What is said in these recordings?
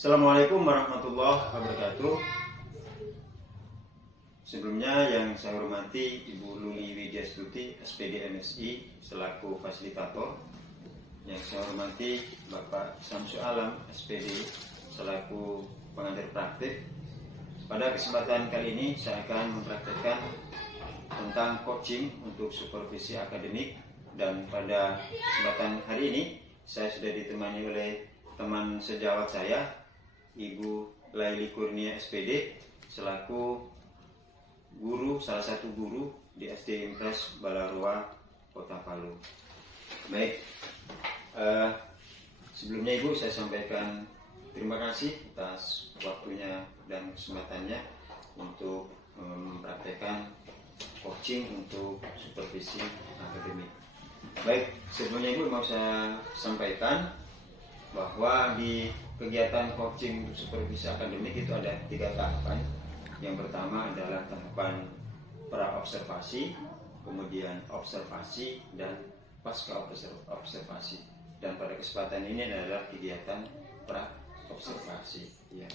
Assalamualaikum warahmatullahi wabarakatuh. Sebelumnya yang saya hormati Ibu Luli Widyastuti, SPD MSI selaku fasilitator. Yang saya hormati Bapak Samsu Alam, SPD selaku pengajar praktik. Pada kesempatan kali ini saya akan mempraktekkan tentang coaching untuk supervisi akademik, dan pada kesempatan hari ini saya sudah ditemani oleh teman sejawat saya, Ibu Laili Kurnia SPD selaku guru, salah satu guru di SD Impres Balaroa, Kota Palu. Baik, sebelumnya Ibu saya sampaikan terima kasih atas waktunya dan kesempatannya untuk mempraktekkan coaching untuk supervisi akademik. Baik, sebelumnya Ibu mau saya sampaikan bahwa di kegiatan coaching untuk supervisi akademik itu ada 3 tahapan. Yang pertama adalah tahapan pra-observasi, kemudian observasi, dan pasca observasi. Dan pada kesempatan ini adalah kegiatan pra-observasi. Ya.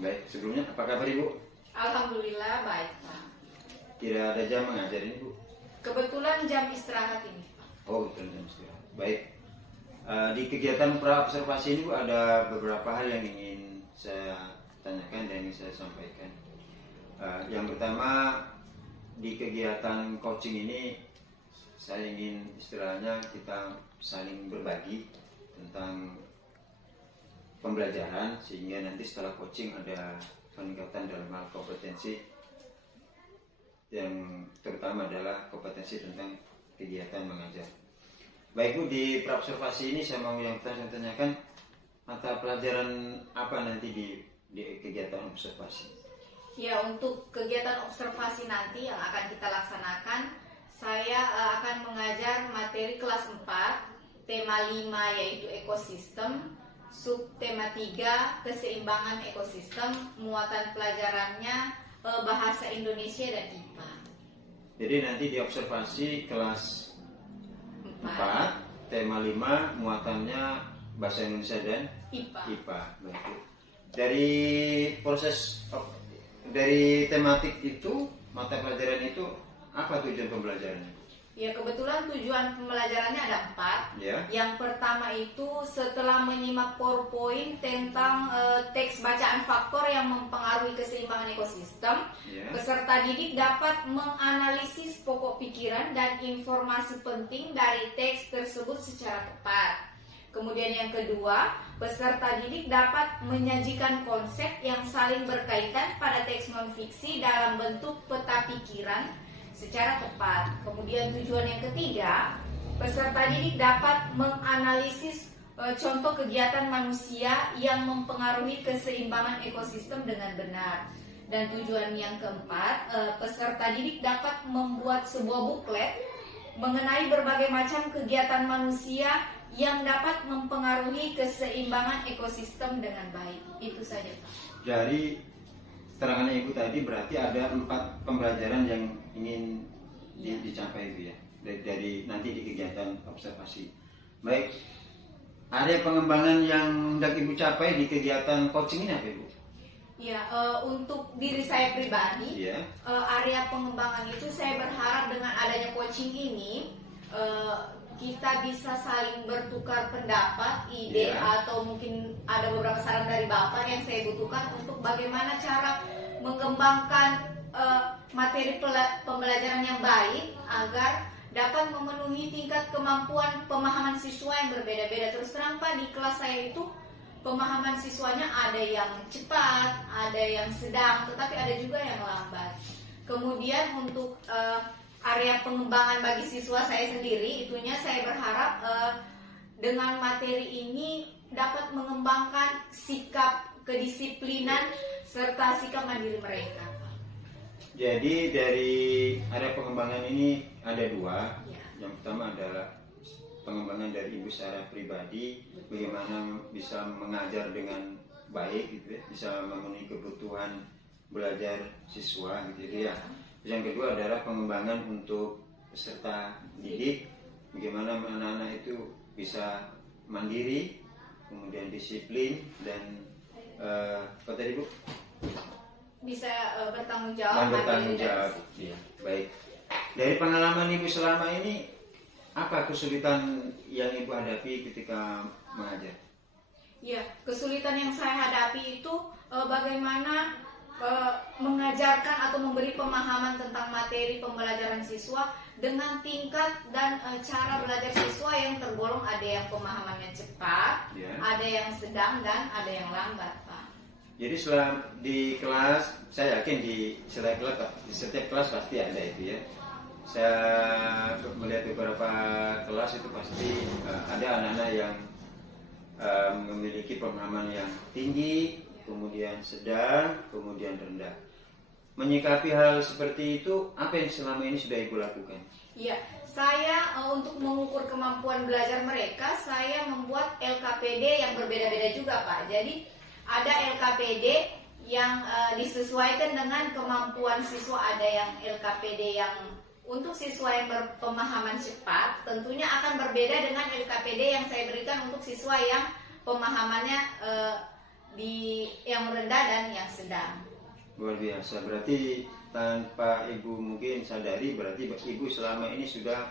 Baik, sebelumnya apa kabar Ibu? Alhamdulillah baik, Pak. Tidak ada jam mengajar ini, Bu? Kebetulan jam istirahat ini. Oh, betul, jam istirahat. Baik. Di kegiatan pra-observasi ini, Bu, ada beberapa hal yang ingin saya tanyakan dan ingin saya sampaikan. Yang pertama, di kegiatan coaching ini saya ingin istilahnya kita saling berbagi tentang pembelajaran, sehingga nanti setelah coaching ada peningkatan dalam hal kompetensi, yang terutama adalah kompetensi tentang kegiatan mengajar. Baik Bu, di pra-observasi ini saya mau yang saya tanyakan, mata pelajaran apa nanti di kegiatan observasi? Ya, untuk kegiatan observasi nanti yang akan kita laksanakan, saya akan mengajar materi kelas 4, tema 5 yaitu ekosistem, subtema 3 keseimbangan ekosistem, muatan pelajarannya bahasa Indonesia dan IPA. Jadi nanti di observasi kelas 4, tema 5 muatannya bahasa Indonesia dan IPA. Baik. Dari tematik itu, mata pelajaran itu, apa tujuan pembelajarannya? Ya, kebetulan tujuan pembelajarannya ada 4. Ya. Yang pertama itu setelah menyimak PowerPoint tentang teks bacaan faktor yang mempengaruhi keseimbangan ekosistem, Ya. peserta didik dapat menganalisis pokok pikiran dan informasi penting dari teks tersebut secara tepat. Kemudian yang kedua, peserta didik dapat menyajikan konsep yang saling berkaitan pada teks non-fiksi dalam bentuk peta pikiran secara tepat. Kemudian tujuan yang ketiga, peserta didik dapat menganalisis contoh kegiatan manusia yang mempengaruhi keseimbangan ekosistem dengan benar. Dan tujuan yang keempat, peserta didik dapat membuat sebuah buklet mengenai berbagai macam kegiatan manusia yang dapat mempengaruhi keseimbangan ekosistem dengan baik. Itu saja, Pak. Dari keterangannya Ibu tadi berarti ada 4 pembelajaran yang ingin dicapai itu ya, dari nanti di kegiatan observasi. Baik, area pengembangan yang hendak Ibu capai di kegiatan coaching ini apa Ibu? Ya, untuk diri saya pribadi, Ya. Area pengembangan itu saya berharap dengan adanya coaching ini kita bisa saling bertukar pendapat, ide, atau mungkin ada beberapa saran dari Bapak yang saya butuhkan untuk bagaimana cara mengembangkan materi pembelajaran yang baik agar dapat memenuhi tingkat kemampuan pemahaman siswa yang berbeda-beda. Terus terang Pak, di kelas saya itu pemahaman siswanya ada yang cepat, ada yang sedang, tetapi ada juga yang lambat. Kemudian untuk area pengembangan bagi siswa saya sendiri, itunya saya berharap dengan materi ini dapat mengembangkan sikap kedisiplinan serta sikap mandiri mereka. Jadi dari area pengembangan ini ada 2. Ya. Yang pertama adalah pengembangan dari Ibu secara pribadi, bagaimana bisa mengajar dengan baik gitu ya, bisa memenuhi kebutuhan belajar siswa gitu ya. Yang kedua adalah pengembangan untuk peserta didik, bagaimana anak-anak itu bisa mandiri, kemudian disiplin, dan apa tadi Bu? Bisa bertanggung Dan jawab. bertanggung mandiri dan jawab. Iya, baik. Dari pengalaman Ibu selama ini, apa kesulitan yang Ibu hadapi ketika mengajar? Ya, kesulitan yang saya hadapi itu bagaimana mengajarkan atau memberi pemahaman tentang materi pembelajaran siswa dengan tingkat dan cara belajar siswa yang tergolong ada yang pemahamannya cepat, Ya. ada yang sedang, dan ada yang lambat, Pak. Jadi setelah di kelas, saya yakin di setiap kelas pasti ada itu ya. Saya melihat beberapa kelas itu pasti ada anak-anak yang memiliki pemahaman yang tinggi, kemudian sedang, kemudian rendah. Menyikapi hal seperti itu, apa yang selama ini sudah Ibu lakukan? Ya, saya untuk mengukur kemampuan belajar mereka, saya membuat LKPD yang berbeda-beda juga, Pak. Jadi ada LKPD yang disesuaikan dengan kemampuan siswa, ada yang LKPD yang untuk siswa yang berpemahaman cepat, tentunya akan berbeda dengan LKPD yang saya berikan untuk siswa yang pemahamannya yang rendah dan yang sedang. Luar biasa, berarti tanpa Ibu mungkin sadari, berarti Ibu selama ini sudah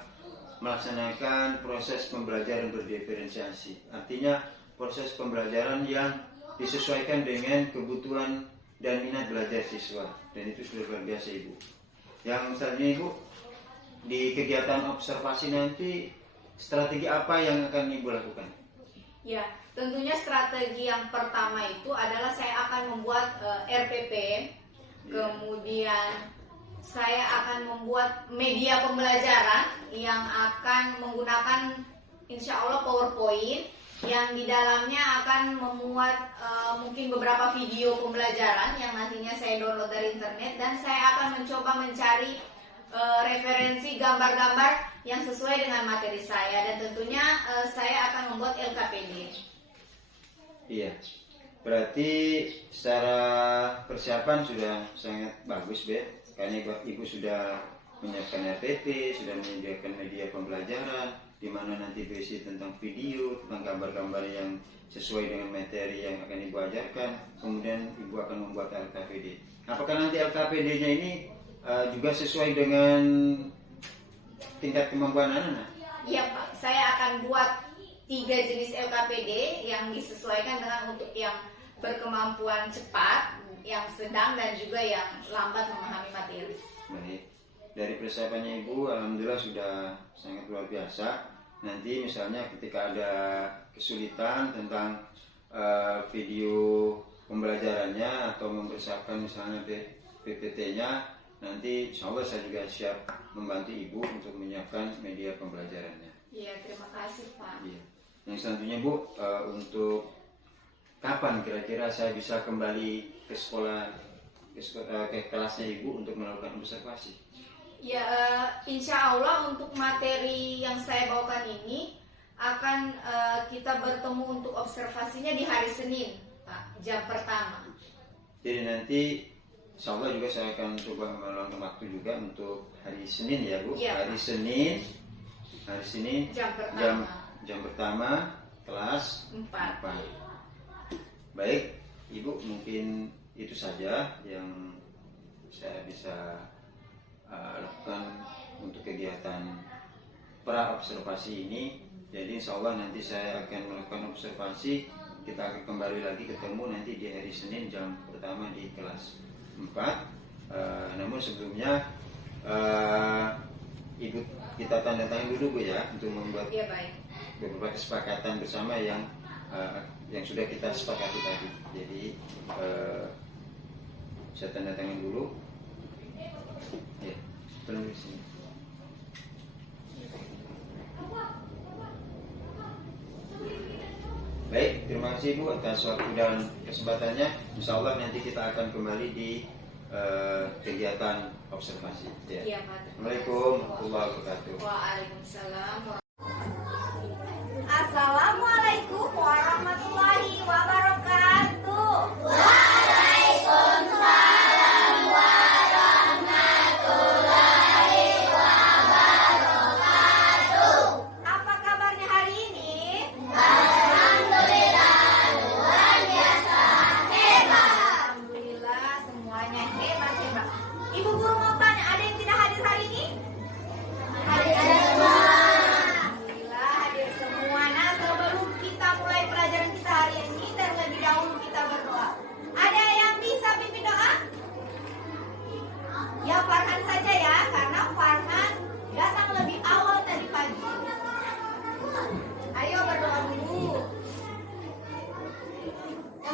melaksanakan proses pembelajaran berdiferensiasi. Artinya proses pembelajaran yang disesuaikan dengan kebutuhan dan minat belajar siswa. Dan itu sudah luar biasa Ibu. Yang selanjutnya Ibu, di kegiatan observasi nanti, strategi apa yang akan Ibu lakukan? Ya, tentunya strategi yang pertama itu adalah saya akan membuat RPP, kemudian saya akan membuat media pembelajaran yang akan menggunakan insya Allah PowerPoint, yang di dalamnya akan memuat mungkin beberapa video pembelajaran yang nantinya saya download dari internet, dan saya akan mencoba mencari referensi gambar-gambar yang sesuai dengan materi saya, dan tentunya saya akan membuat LKPD. Iya, berarti secara persiapan sudah sangat bagus, Be. Karena Ibu sudah menyiapkan RPP, sudah menyediakan media pembelajaran, di mana nanti berisi tentang video, tentang gambar-gambar yang sesuai dengan materi yang akan Ibu ajarkan. Kemudian Ibu akan membuat LKPD. Apakah nanti LKPD-nya ini juga sesuai dengan tingkat kemampuan anak-anak? Iya Pak, saya akan buat 3 jenis LKPD yang disesuaikan dengan untuk yang berkemampuan cepat, yang sedang, dan juga yang lambat memahami materi. Baik, dari persiapannya Ibu, alhamdulillah sudah sangat luar biasa. Nanti misalnya ketika ada kesulitan tentang video pembelajarannya atau mempersiapkan misalnya PPT-nya, nanti insya Allah saya juga siap membantu Ibu untuk menyiapkan media pembelajarannya. Iya, terima kasih Pak. Iya. Yang selanjutnya Bu, untuk kapan kira-kira saya bisa kembali ke sekolah, ke kelasnya Ibu untuk melakukan observasi? Ya, insya Allah untuk materi yang saya bawakan ini akan kita bertemu untuk observasinya di hari Senin, Pak, jam pertama. Jadi nanti insya Allah juga saya akan coba meluangkan waktu juga untuk hari Senin ya Bu. Ya, hari Senin jam pertama kelas 4. 4. Baik Ibu, mungkin itu saja yang saya bisa lakukan untuk kegiatan pra observasi ini. Jadi insya Allah nanti saya akan melakukan observasi. Kita akan kembali lagi ketemu nanti di hari Senin jam pertama di kelas 4. Namun sebelumnya Ibu kita tanda tangan dulu Bu ya, untuk membuat beberapa kesepakatan bersama yang sudah kita sepakati tadi. Jadi saya tanda tangan dulu. Ya, tolong di sini. Baik, terima kasih Bu atas waktu dan kesempatannya. Insya Allah nanti kita akan kembali di kegiatan observasi. Ya. Iya, Pak. Assalamualaikum warahmatullahi wabarakatuh. Waalaikumsalam. Assalamualaikum warahmatullahi wabarakatuh. Waalaikumsalam warahmatullahi wabarakatuh. Apa kabarnya hari ini? Alhamdulillah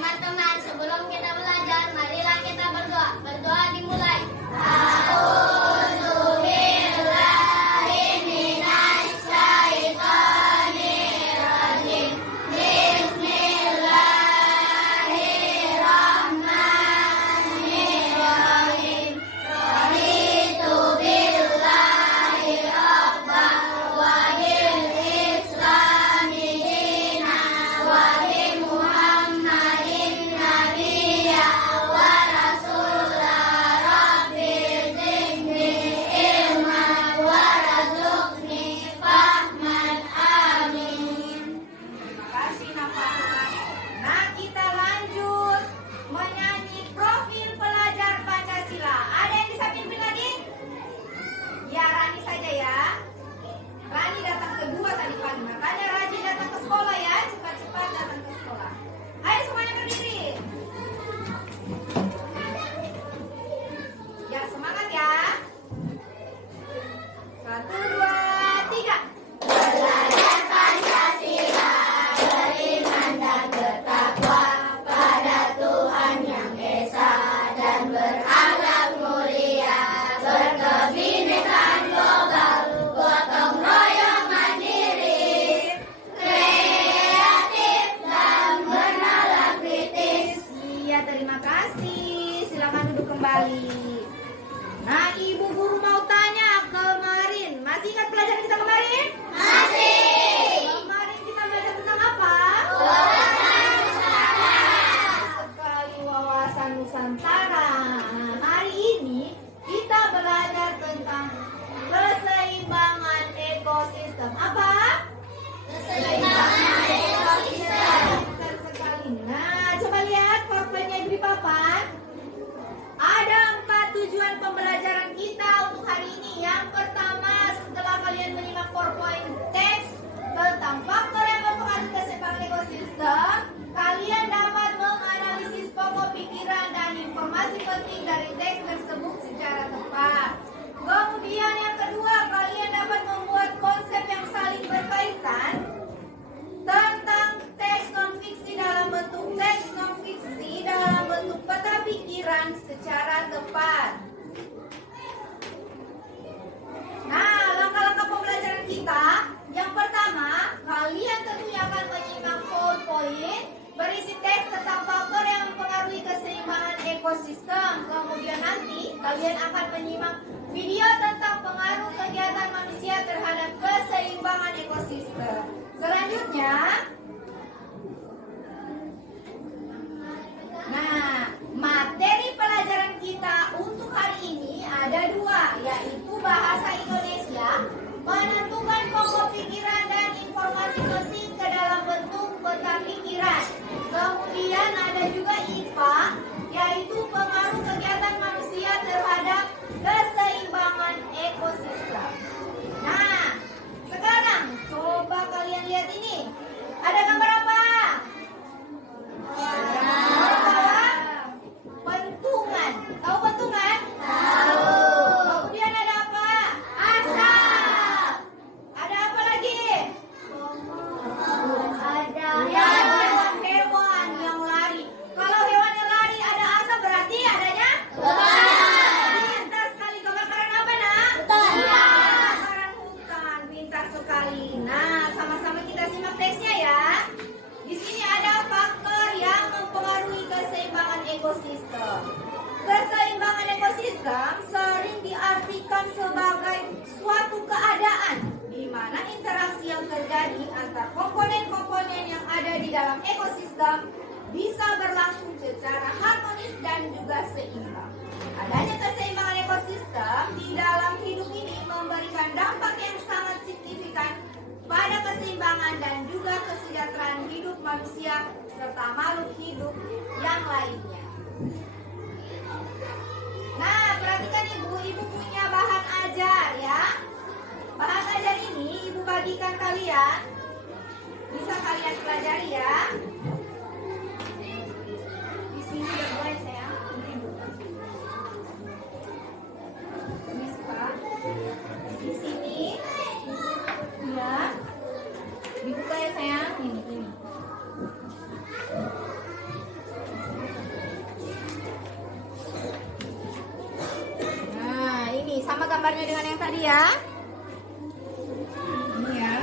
Teman-teman, sebelum kita belajar, marilah kita berdoa. Berdoa dimulai. Nah, kita lanjut menyanyi profil pelajar Pancasila. Ada yang bisa pimpin lagi? Ya, Rani saja ya. Rani datang kedua tadi pagi, makanya Rani datang ke sekolah ya. Cepat-cepat datang ke sekolah. Ayo semuanya berdiri. Ya, semangat ya. 1, 2, 3. Belajar Pancasila, beriman dan bertakwa pada Tuhan Yang Esa dan berakhlak mulia, berkebinekaan global, gotong royong mandiri, kreatif dan bernalar kritis. Iya, terima kasih. Silakan duduk kembali. Nah, Ibu Guru mau tanya kemarin. Masih ingat pelajaran kita kemarin? Masih. Kemarin kita belajar tentang apa? Sekali wawasan Nusantara. Nah, hari ini kita belajar tentang keseimbangan ekosistem. Apa? Keseimbangan ekosistem. Pintar sekali. Nah, coba lihat PowerPoint-nya Ibu di papan. Ada 4 tujuan pembelajaran kita untuk hari ini. Yang pertama, setelah kalian menyimak PowerPoint teks tentang faktor yang mempengaruhi keseimbangan ekosistem, kalian dapat menganalisis pokok pikiran dan informasi penting dari teks tersebut secara tepat. Kemudian yang kedua, kalian dapat membuat konsep yang saling berkaitan tentang teks non-fiksi dalam bentuk peta pikiran secara tepat. Nah, langkah-langkah pembelajaran kita, yang pertama, kalian tentunya akan menyimak PowerPoint berisi teks tentang faktor yang mempengaruhi keseimbangan ekosistem. Kemudian nanti kalian akan menyimak video tentang pengaruh kegiatan manusia terhadap keseimbangan ekosistem. Selanjutnya, nah, materi pelajaran kita untuk hari ini ada 2, yaitu bahasa Indonesia, menentukan pokok pikiran dan informasi penting ke dalam bentuk peta pikiran. Kemudian ada juga IPA, yaitu pengaruh kegiatan manusia terhadap keseimbangan ekosistem. Nah, sekarang coba kalian lihat ini. Ada gambar apa? Pentungan. Tahu pentungan? Tahu. Kemudian ada apa? Asap. Ada apa lagi? Ada Hewan yang lari. Kalau hewan yang lari ada asap, berarti adanya kebakaran. pintar sekali. Kebakaran apa, Nak? Hutan. Kebakaran hutan. Pintar sekali. Nah, sama-sama kita simak teksnya ya. Di sini ada faktor yang mempengaruhi keseimbangan ekosistem. Keseimbangan ekosistem sering diartikan sebagai suatu keadaan di mana interaksi yang terjadi antar komponen-komponen yang ada di dalam ekosistem bisa berlangsung secara harmonis dan juga seimbang. Adanya keseimbangan ekosistem di dalam hidup ini memberikan dampak yang sangat signifikan pada keseimbangan dan juga kesejahteraan hidup manusia serta makhluk hidup yang lainnya. Nah, perhatikan ibu punya bahan ajar ya. Bahan ajar ini ibu bagikan kalian, bisa kalian pelajari ya. Di sini boleh sayang. Ini suka. Di sini, ya. Dibuka ya sayang. Ini. gambarnya dengan yang tadi ya. Ini ya.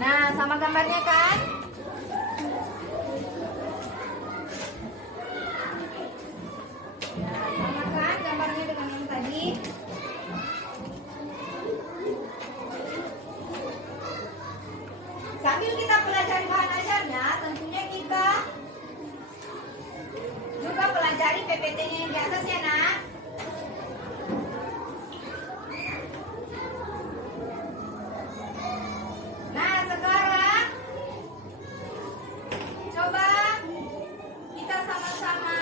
Nah, sama gambarnya kan? Nah, sama kan gambarnya dengan yang tadi? Sambil kita pelajari bahan ajarnya, tentunya kita juga pelajari PPT-nya yang di atas ya, Nak. Nah, sekarang coba kita sama-sama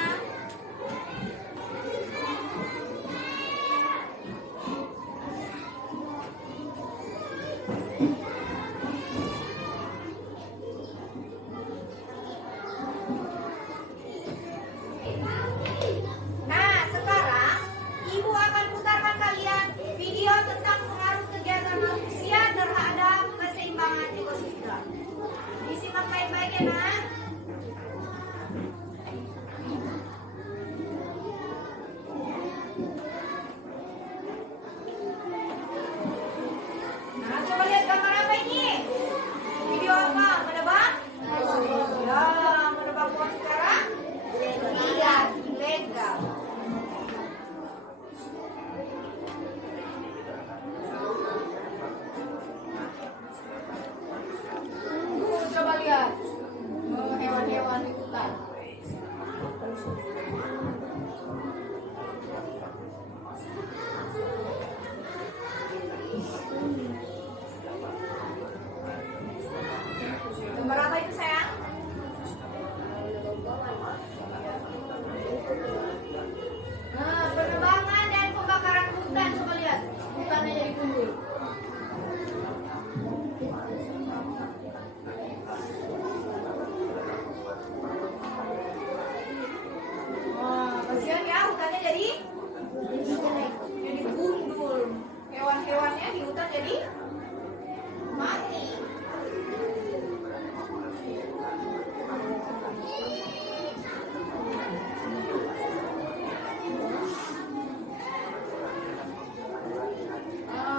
Nah, sekarang Ibu akan putarkan kalian video tentang pengaruh kegiatan manusia terhadap keseimbangan ekosistem. Disimak baik-baik ya, Nak. Nah, coba lihat gambar apa ini? Video apa? Menebak? Ya, menebak uang sekarang? Tidak, ilegal. Coba lihat hewan-hewan di hutan. Gambar apa itu sayang? Nah, penebangan dan pembakaran hutan, coba lihat. Hutannya jadi gundul. Wah, kasihan ya hutannya jadi gundul. Hewan-hewannya di hutan jadi mati.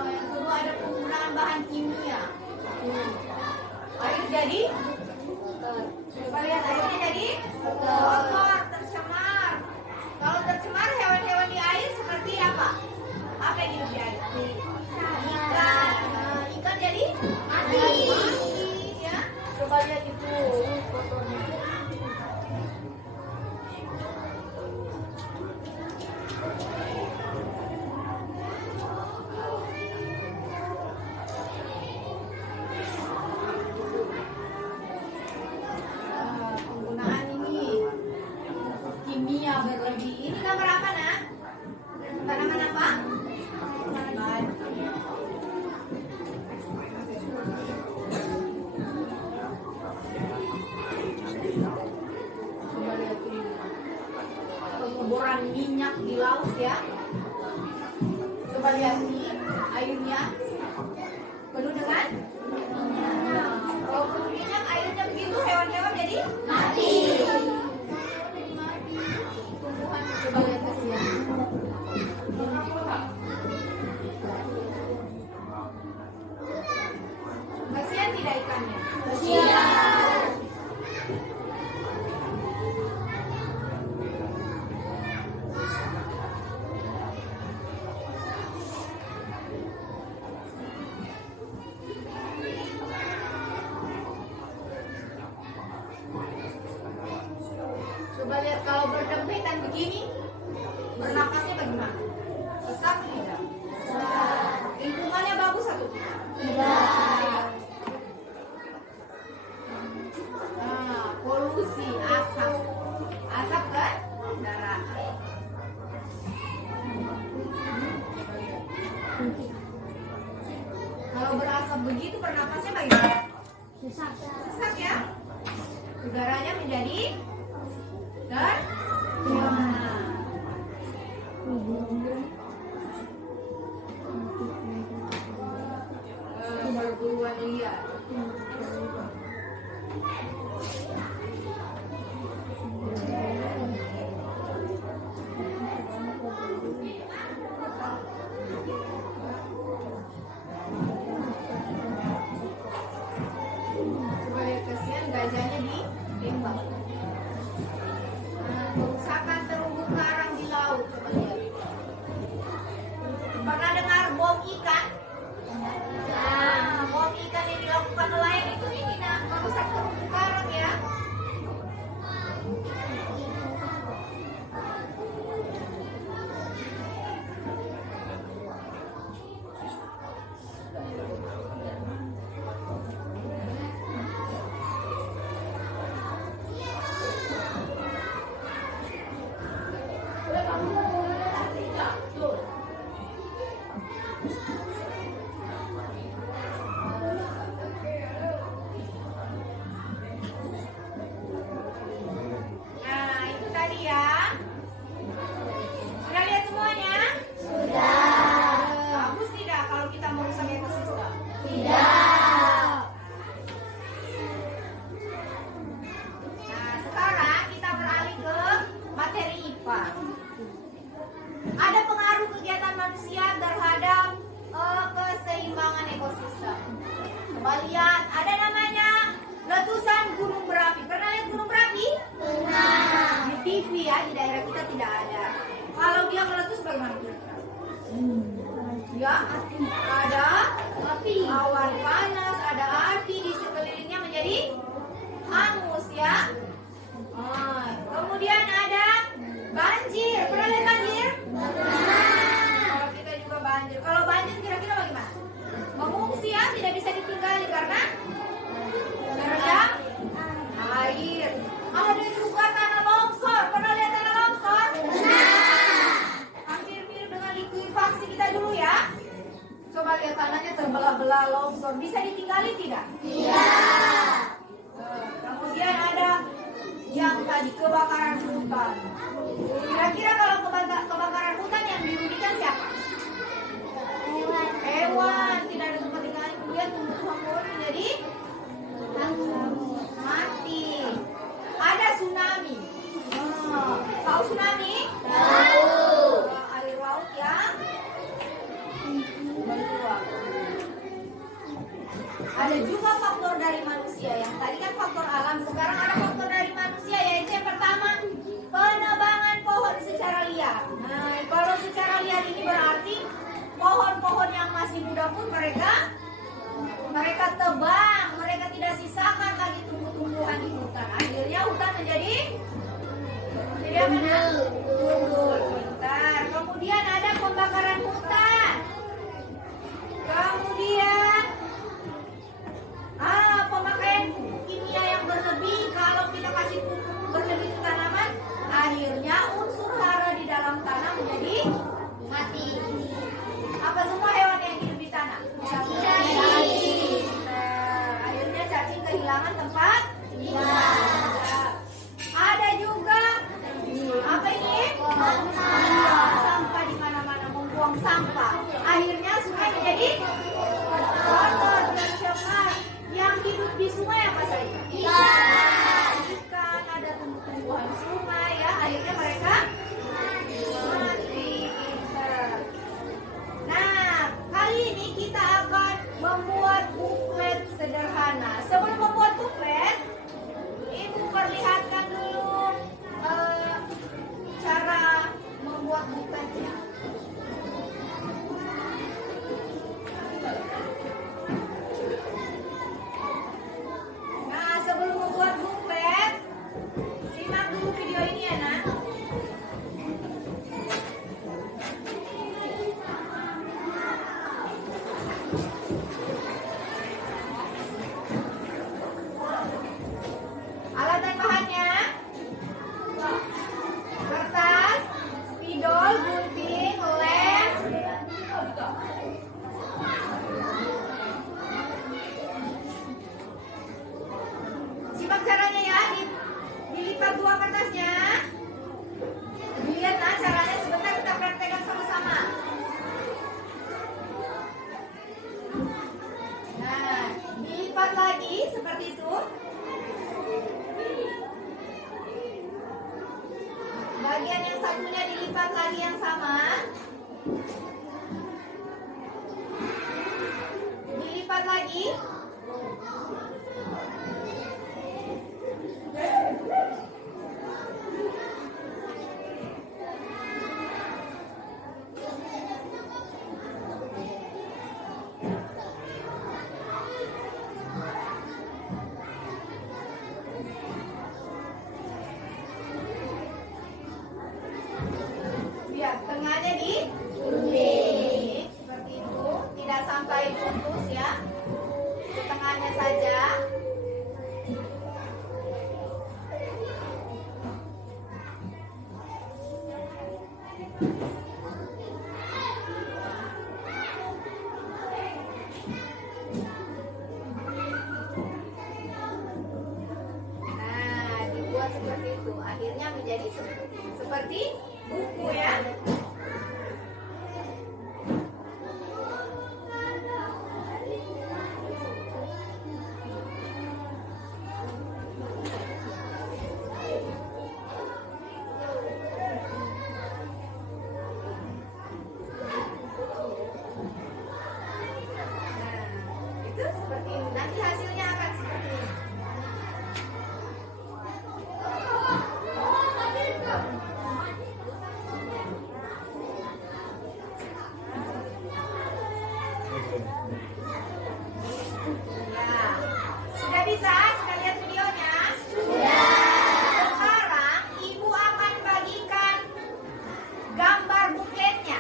Yang kedua ada penggunaan bahan kimia. Air jadi coba lihat airnya jadi kotor, tercemar. Kalau tercemar hewan-hewan di air seperti apa? Apa yang hidup di air? Ikan. Ikan jadi mati. Ya. Coba lihat itu kotornya. Penggunaan ini kimia berlebih. Ini gambar apa, Nak? Tanaman apa? Coba lihat ini. Pengeboran minyak di laut ya. Coba lihat ini airnya penuh dengan kalau penuh minyak airnya begitu hewan-hewan jadi mati. Tumbuhan coba lihat kasihan. Kasihan tidak ikannya? Kasihan. Coba lihat kalau berdempetan begini, bernafasnya bagaimana? Sesak tidak? Lingkungannya bagus atau tidak? Nah, polusi, asap. Asap kan? Darah. Kalau berasap begitu, bernafasnya bagaimana? Sesak ya? Udaranya menjadi berburuan liar. mati? Di TV ya, di daerah kita tidak ada. Kalau dia meletus bagaimana kira-kira? Ya, ada awan panas, ada api di sekelilingnya menjadi hangus ya. Kemudian ada banjir. Pernah lihat banjir? Kalau kita juga banjir. Kalau banjir kira-kira bagaimana? Mengungsi ya, tidak bisa ditinggali karena merendam air. Ada juga tanah longsor. Pernah lihat tanah longsor? Hampir mirip dengan likuifaksi kita dulu ya. Coba lihat tanahnya terbelah-belah longsor. Bisa ditinggali tidak? Tidak. Kemudian ada yang tadi kebakaran hutan. Kira-kira kalau kebakaran hutan yang dirugikan siapa? Hewan. Tidak ada tempat tinggal. Kemudian tumbuhan pohon menjadi mati. Ada tsunami. Tahu tsunami? Tahu. Air laut yang meluap. Ada juga faktor dari manusia. Yang tadi kan faktor alam, sekarang ada faktor dari manusia, yaitu yang pertama penebangan pohon secara liar. Nah, kalau secara liar ini berarti pohon-pohon yang masih muda pun mereka tebang, mereka tidak sisakan lagi tumbuh-tumbuhan di hutan. Akhirnya hutan menjadi gundul. Bentar. Kemudian ada pembakaran hutan. Kemudian pemakaian kimia yang berlebih. Kalau kita kasih pupuk berlebih ke tanaman, akhirnya unsur hara di dalam tanah menjadi mati. Apa semua hewan yang hidup di tanah? Cacing. Akhirnya cacing kehilangan tempat tinggal. Ada juga apa ini? Sampah di mana-mana, membuang sampah. Akhirnya sungai menjadi kotor, tercemar. Yang hidup di sungai apa saja? Ikan, ada tumbuh-tumbuhan sungai ya. Akhirnya mereka mati. Nah, kali ini kita akan membuat buklet sederhana. Sebelum membuat buklet, Ibu perlihatkan dulu cara membuat bukletnya. Nah, sebelum membuat buklet, simak dulu video ini ya, Nak. Alat dan bahannya: kertas, spidol, gunting, lem. Simak caranya ya, dilipat dua kertasnya. Dilihat nah caranya, sebentar kita praktekkan sama-sama. Nah, dilipat lagi seperti itu. Bagian yang satunya dilipat lagi yang sama. Dilipat lagi. Biar tengahnya di gunting seperti itu, tidak sampai putus ya. Tengahnya saja. Nah, dibuat seperti itu. Akhirnya menjadi seperti buku ya. Itu seperti ini. Nanti hasilnya akan seperti ini. bisa? Sudah lihat videonya? Sudah. Sekarang ibu akan bagikan gambar bukletnya.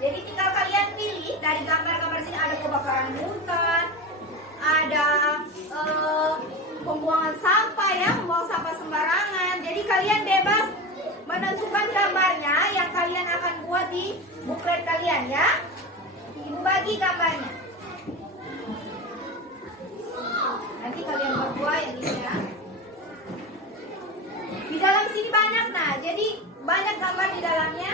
Jadi tinggal kalian pilih dari gambar-gambar sini, ada kebakaran hutan, ada pembuangan sampah ya, membuang sampah sembarangan. Jadi kalian bebas menentukan gambarnya yang kalian akan buat di buklet kalian ya. Ibu bagi gambarnya. Nanti kalian berdua yang ini ya. Di dalam sini banyak nah, jadi banyak gambar di dalamnya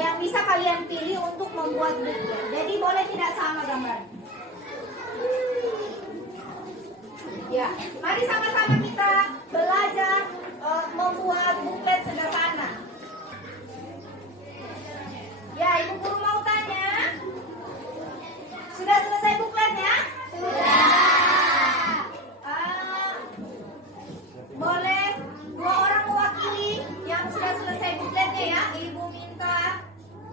yang bisa kalian pilih untuk membuat buklet. Jadi boleh tidak sama gambar. Ya, mari sama-sama kita belajar membuat buklet sederhana. Ya, Ibu Guru mau tanya, sudah selesai bukletnya? Boleh 2 orang mewakili yang sudah selesai bukletnya ya. Ibu minta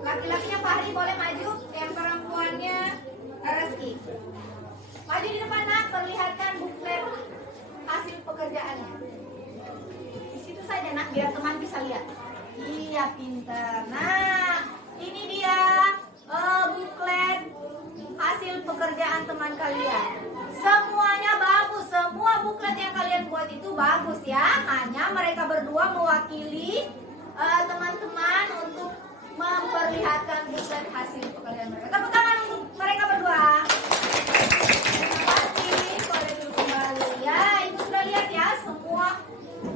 laki-lakinya Fahri boleh maju, yang perempuannya Reski. Maju di depan nak, perlihatkan buklet hasil pekerjaannya. Di situ saja nak, biar teman bisa lihat. Iya, pintar. Nah, ini dia buklet hasil pekerjaan teman kalian. Semuanya bagus, semua buklet yang kalian buat itu bagus ya. Hanya mereka berdua mewakili teman-teman untuk memperlihatkan buklet hasil pekerjaan mereka. Tepuk tangan untuk mereka berdua. Terima kasih. Boleh duduk kembali. Ya, Ibu sudah lihat ya, semua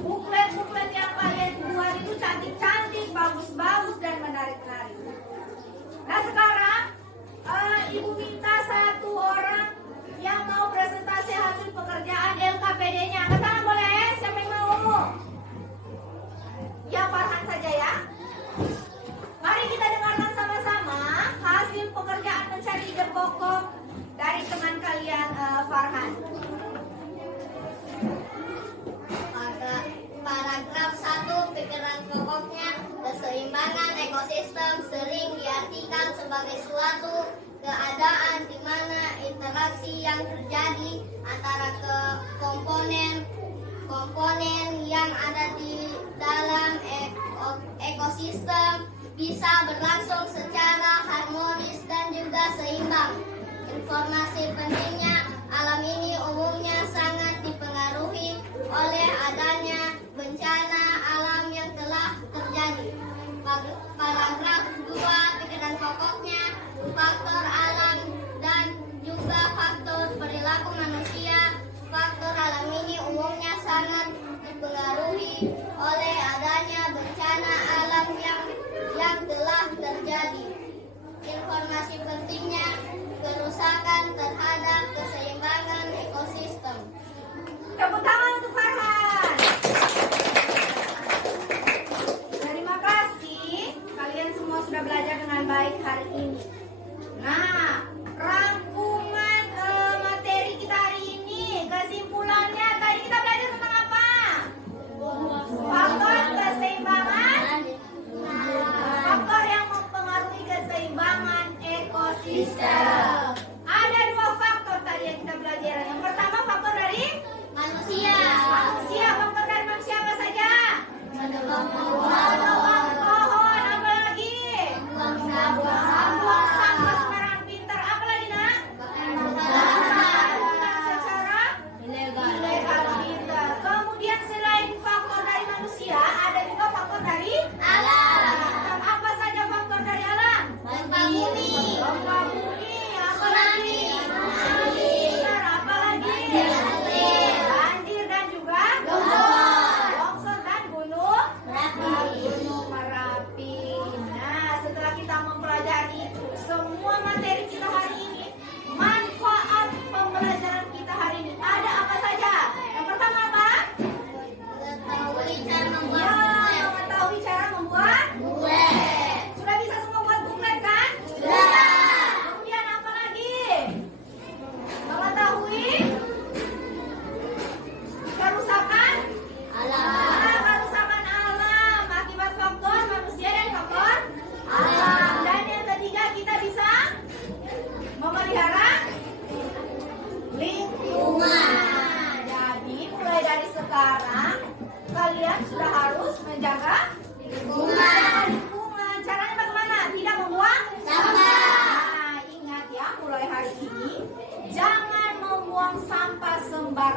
buklet-buklet yang kalian buat itu cantik-cantik, bagus-bagus dan menarik-menarik. Nah sekarang Ibu minta 1 orang yang mau presentasi hasil pekerjaan LKPD-nya. Angkat tangan boleh? Siapa yang mau? Ya, Farhan saja ya. Mari kita dengarkan sama-sama hasil pekerjaan mencari ide pokok dari teman kalian Farhan. Paragraf 1, pikiran pokoknya, keseimbangan ekosistem sering diartikan sebagai suatu keadaan di mana interaksi yang terjadi antara komponen yang ada di dalam ekosistem bisa berlangsung secara harmonis dan juga seimbang. Informasi pentingnya, alam ini umumnya sangat dipengaruhi oleh adanya bencana alam yang telah terjadi. Paragraf 2, pikiran pokoknya, faktor alam dan juga faktor perilaku manusia. Faktor alam ini umumnya sangat dipengaruhi oleh adanya bencana alam yang telah terjadi. Informasi pentingnya, kerusakan terhadap keseimbangan ekosistem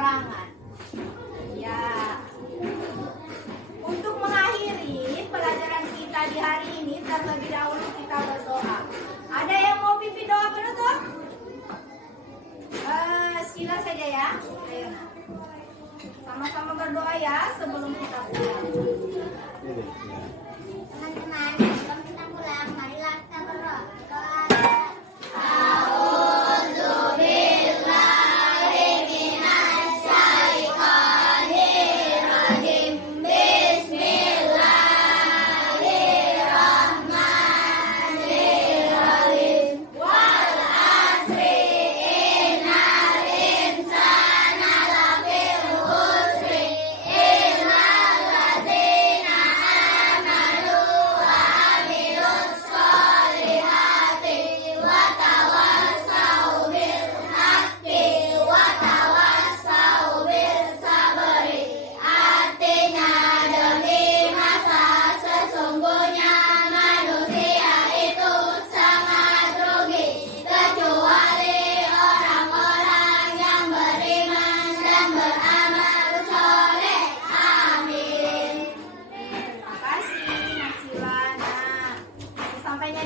sembarangan. Ya. Untuk mengakhiri pelajaran kita di hari ini, terlebih dahulu kita berdoa. Ada yang mau pimpin doa penutup? Sila saja ya. Ayo, nah. Sama-sama berdoa ya sebelum kita pulang. Teman-teman, sebelum kita pulang, marilah kita berdoa.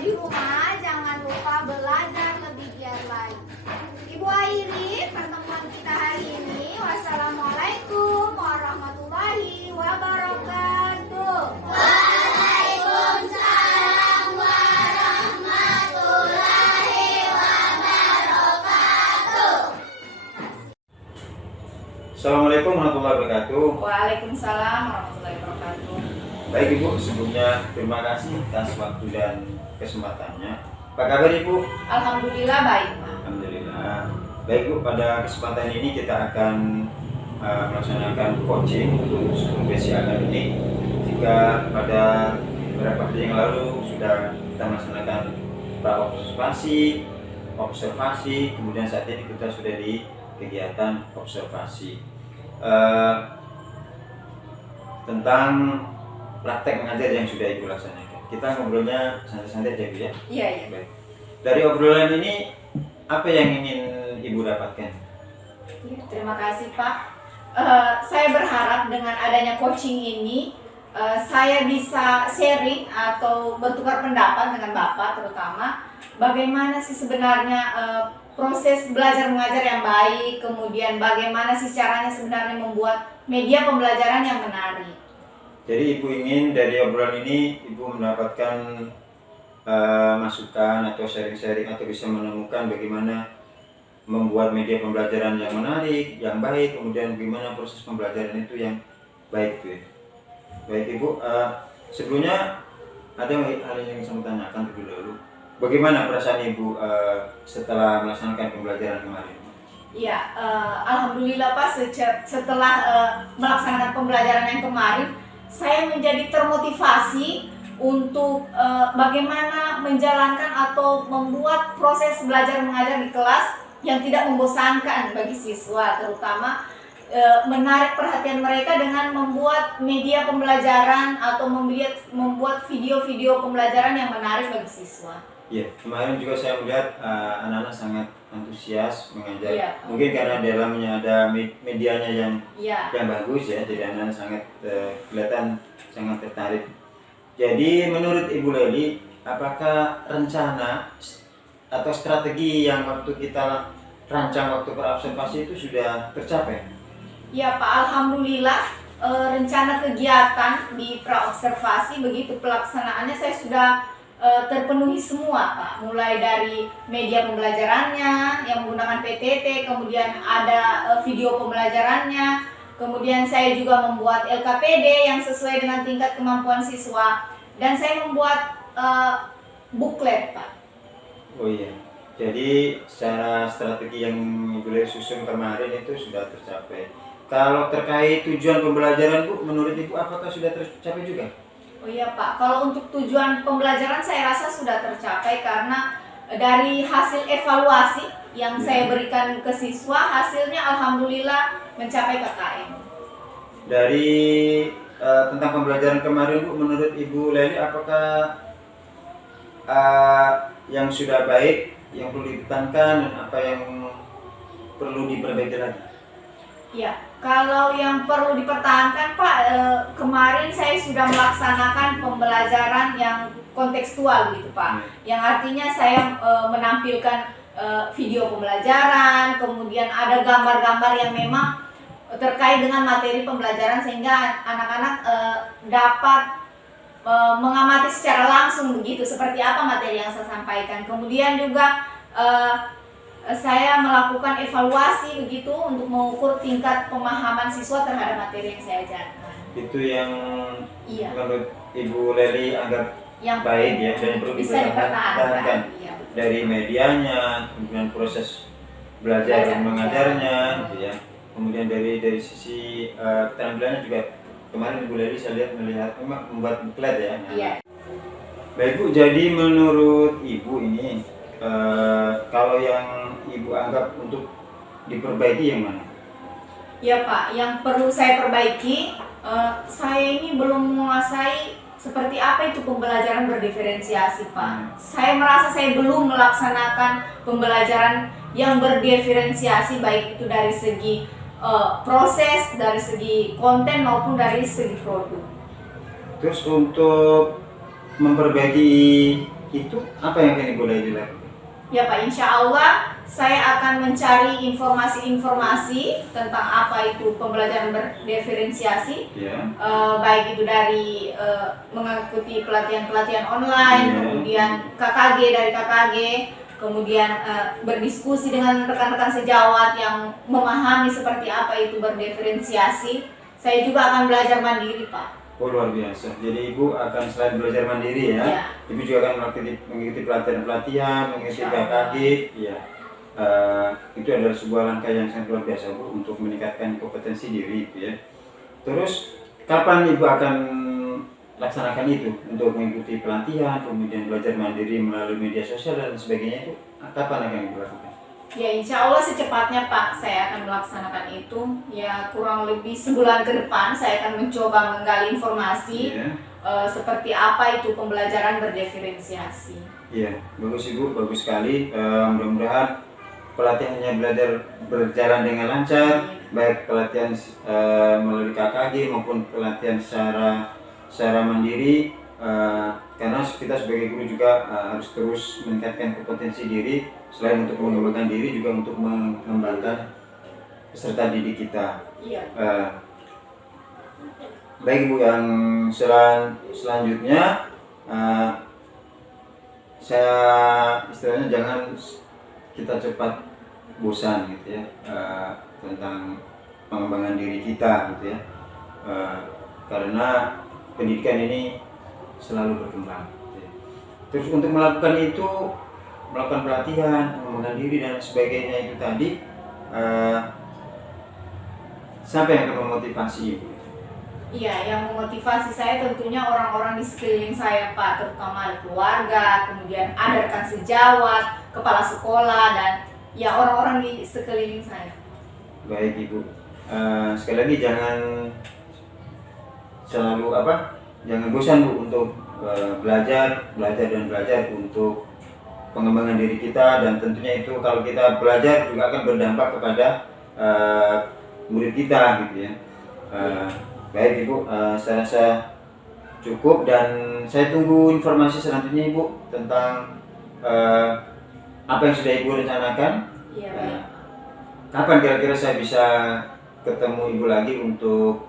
Di rumah jangan lupa belajar lebih giat lagi. Ibu akhiri pertemuan kita hari ini. Wassalamualaikum warahmatullahi wabarakatuh. Waalaikumsalam warahmatullahi wabarakatuh. Assalamualaikum warahmatullahi wabarakatuh. Waalaikumsalam warahmatullahi wabarakatuh. Baik Ibu, sebelumnya terima kasih atas waktu dan kesempatannya. Apa kabar Ibu? Alhamdulillah baik, Pak. Alhamdulillah. Baik Bu, pada kesempatan ini kita akan melaksanakan coaching untuk sebelum basic ini. Jika pada beberapa hari yang lalu sudah kita melaksanakan observasi, kemudian saat ini kita sudah di kegiatan observasi tentang praktek mengajar yang sudah Ibu laksanakan. Kita ngobrolnya santai-santai aja Bu ya. Iya, iya. Baik. Dari obrolan ini apa yang ingin Ibu dapatkan? Ya, terima kasih Pak. Saya berharap dengan adanya coaching ini saya bisa sharing atau bertukar pendapat dengan Bapak terutama bagaimana sih sebenarnya proses belajar mengajar yang baik, kemudian bagaimana sih caranya sebenarnya membuat media pembelajaran yang menarik. Jadi Ibu ingin dari obrolan ini Ibu mendapatkan masukan atau sharing-sharing atau bisa menemukan bagaimana membuat media pembelajaran yang menarik, yang baik, kemudian bagaimana proses pembelajaran itu yang baik ya. Baik Ibu, sebelumnya ada hal yang saya mau tanyakan terlebih dahulu. Bagaimana perasaan Ibu setelah melaksanakan pembelajaran kemarin? Ya, alhamdulillah Pak, setelah melaksanakan pembelajaran yang kemarin saya menjadi termotivasi untuk bagaimana menjalankan atau membuat proses belajar mengajar di kelas yang tidak membosankan bagi siswa, terutama menarik perhatian mereka dengan membuat media pembelajaran atau membuat video-video pembelajaran yang menarik bagi siswa. Iya, kemarin juga saya melihat anak-anak sangat antusias mengajar. Iya. Mungkin karena di dalamnya ada medianya yang Iya. bagus ya, jadi anak-anak sangat kelihatan sangat tertarik. Jadi menurut Ibu Leli, apakah rencana atau strategi yang waktu kita rancang waktu berobservasi itu sudah tercapai? Ya Pak, alhamdulillah rencana kegiatan di praobservasi begitu pelaksanaannya saya sudah terpenuhi semua Pak, mulai dari media pembelajarannya yang menggunakan PTT, kemudian ada video pembelajarannya, kemudian saya juga membuat LKPD yang sesuai dengan tingkat kemampuan siswa, dan saya membuat booklet Pak. Oh iya, jadi secara strategi yang Ibu Leli susun kemarin itu sudah tercapai. Kalau terkait tujuan pembelajaran Bu, menurut Ibu apakah sudah tercapai juga? Oh iya Pak, kalau untuk tujuan pembelajaran saya rasa sudah tercapai karena dari hasil evaluasi yang saya berikan ke siswa, hasilnya alhamdulillah mencapai KKM. Dari tentang pembelajaran kemarin Bu, menurut Ibu Leli apakah yang sudah baik, yang perlu ditekankan dan apa yang perlu diperbaiki lagi? Ya, kalau yang perlu dipertahankan Pak, kemarin saya sudah melaksanakan pembelajaran yang kontekstual gitu Pak. Yang artinya saya menampilkan video pembelajaran, kemudian ada gambar-gambar yang memang terkait dengan materi pembelajaran sehingga anak-anak dapat mengamati secara langsung begitu seperti apa materi yang saya sampaikan. Kemudian juga saya melakukan evaluasi begitu untuk mengukur tingkat pemahaman siswa terhadap materi yang saya ajarkan. Itu yang Iya. menurut Ibu Leli anggap Yang baik ya, dan perlu bisa dipertahankan. Iya. dari medianya, kemudian proses belajar dan mengajarnya, gitu ya. Kemudian dari sisi keterampilannya juga kemarin Ibu Leli saya melihat memang membuat buklet ya. Iya. Baik Bu, jadi menurut Ibu ini kalau yang Ibu anggap untuk diperbaiki yang mana? Ya Pak, yang perlu saya perbaiki, saya ini belum menguasai seperti apa itu pembelajaran berdiferensiasi Pak. Saya merasa saya belum melaksanakan pembelajaran yang berdiferensiasi baik itu dari segi proses, dari segi konten maupun dari segi produk. Terus untuk memperbaiki itu apa yang akan Ibu Leli lakukan? Ya Pak, insya Allah saya akan mencari informasi-informasi tentang apa itu pembelajaran berdiferensiasi, baik itu dari mengikuti pelatihan-pelatihan online, kemudian KKG dari KKG, kemudian berdiskusi dengan rekan-rekan sejawat yang memahami seperti apa itu berdiferensiasi. Saya juga akan belajar mandiri Pak. Oh luar biasa. Jadi Ibu akan selain belajar mandiri ya, Ibu juga akan mengikuti pelatihan-pelatihan, mengikuti KKG, ya. Itu adalah sebuah langkah yang sangat luar biasa Bu untuk meningkatkan kompetensi diri, gitu ya. Terus kapan Ibu akan laksanakan itu untuk mengikuti pelatihan, kemudian belajar mandiri melalui media sosial dan sebagainya itu kapan akan Ibu lakukan? Ya insya Allah secepatnya Pak, saya akan melaksanakan itu. Ya kurang lebih sebulan ke depan saya akan mencoba menggali informasi seperti apa itu pembelajaran berdiferensiasi. Iya, bagus Ibu, bagus sekali. Mudah-mudahan pelatihannya berjalan dengan lancar, baik pelatihan melalui KKG maupun pelatihan secara mandiri. Karena kita sebagai guru juga harus terus meningkatkan kompetensi diri, selain untuk mengembangkan diri juga untuk mengembangkan peserta didik kita. Baik Bu, yang selanjutnya saya istilahnya jangan kita cepat bosan gitu ya tentang pengembangan diri kita gitu ya, karena pendidikan ini selalu berkembang. Terus untuk melakukan itu, melakukan pelatihan, pengembangan diri dan sebagainya itu tadi, siapa yang akan memotivasi Ibu? Iya, yang memotivasi saya tentunya orang-orang di sekeliling saya Pak, terutama keluarga, kemudian ada rekan sejawat, kepala sekolah, dan ya orang-orang di sekeliling saya. Baik Ibu, sekali lagi jangan selalu jangan bosan Bu untuk belajar untuk pengembangan diri kita, dan tentunya itu kalau kita belajar juga akan berdampak kepada murid kita gitu ya. Baik Ibu, saya rasa cukup dan saya tunggu informasi selanjutnya Ibu tentang apa yang sudah Ibu rencanakan. Iya baik. Kapan kira-kira saya bisa ketemu Ibu lagi untuk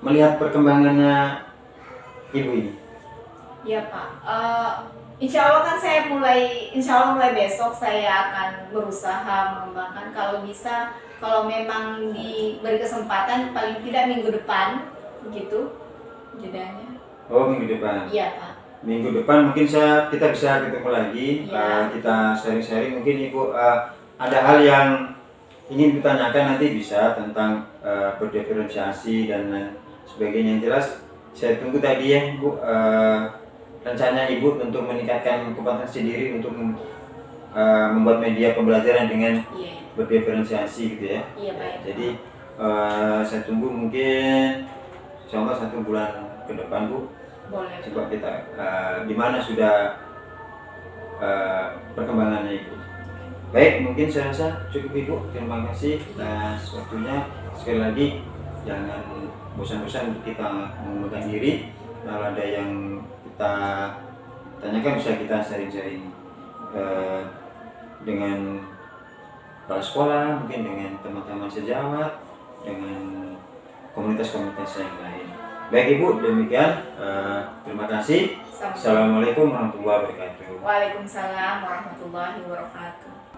melihat perkembangannya Ibu ini? Iya Pak, insya Allah kan insya Allah mulai besok saya akan berusaha mengembangkan, kalau bisa, kalau memang diberi kesempatan paling tidak minggu depan begitu jedanya. Oh minggu depan? Iya Pak. Minggu depan mungkin kita bisa ketemu lagi, kita sharing-sharing, mungkin Ibu ada hal yang ingin ditanyakan nanti bisa tentang berdiferensiasi dan sebagainya. Yang jelas saya tunggu tadi ya Bu, rencana Ibu untuk meningkatkan kompetensi diri untuk membuat media pembelajaran dengan berdiferensiasi gitu ya. Iya baik. Jadi saya tunggu mungkin insya Allah 1 bulan ke depan Bu. Boleh. Coba kita gimana sudah perkembangannya Ibu. Baik, mungkin saya rasa cukup Ibu. Terima kasih atas waktunya. Sekali lagi jangan bosan-bosan untuk kita mengundurkan diri. Kalau ada yang kita tanyakan bisa kita sharing-sharing dengan kepala sekolah, mungkin dengan teman-teman sejawat, dengan komunitas-komunitas yang lain. Baik Ibu, demikian. Terima kasih. Assalamualaikum warahmatullahi wabarakatuh. Waalaikumsalam warahmatullahi wabarakatuh.